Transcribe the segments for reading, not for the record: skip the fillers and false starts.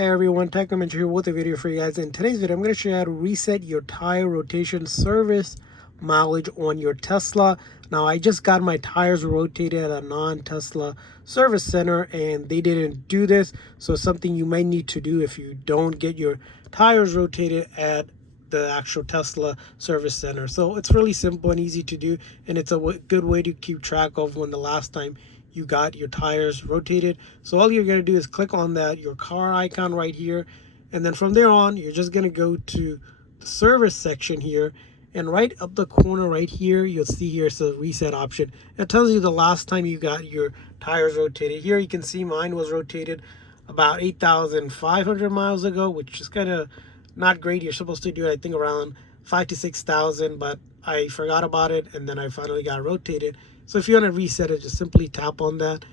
Hey everyone, TechNinja here with a video for you guys. In today's video, I'm going to show you how to reset your tire rotation service mileage on your Tesla. Now, I just got my tires rotated at a non-Tesla service center and they didn't do this. So it's something you might need to do if you don't get your tires rotated at the actual Tesla service center. So it's really simple and easy to do, and it's a good way to keep track of when the last time you got your tires rotated. So all you're going to do is click on your car icon right here, and then from there on you're just going to go to the service section here, and right up the corner right here you'll see here it says reset option. It tells you the last time you got your tires rotated. Here you can see mine was rotated about 8,500 miles ago, which is kind of not great. You're supposed to do it, I think, around 5,000 to 6,000, but I forgot about it and then I finally got rotated. So if you want to reset it, just simply tap on that,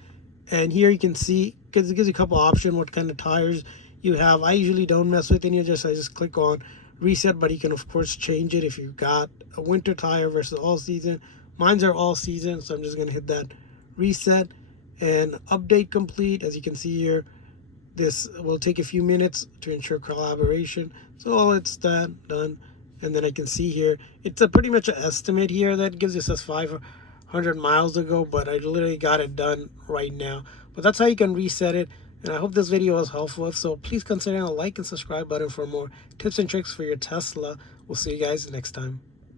and here you can see, because it gives you a couple options what kind of tires you have. I usually don't mess with any of this. I just click on reset, but you can of course change it if you got a winter tire versus all season. Mine's are all season, so I'm just going to hit that reset and update complete. As you can see here, this will take a few minutes to ensure collaboration. So all it's done, and then I can see here it's a pretty much an estimate here that gives us 500 miles ago, but I literally got it done right now. But that's how you can reset it, and I hope this video was helpful. So please consider a like and subscribe button for more tips and tricks for your Tesla. We'll see you guys next time.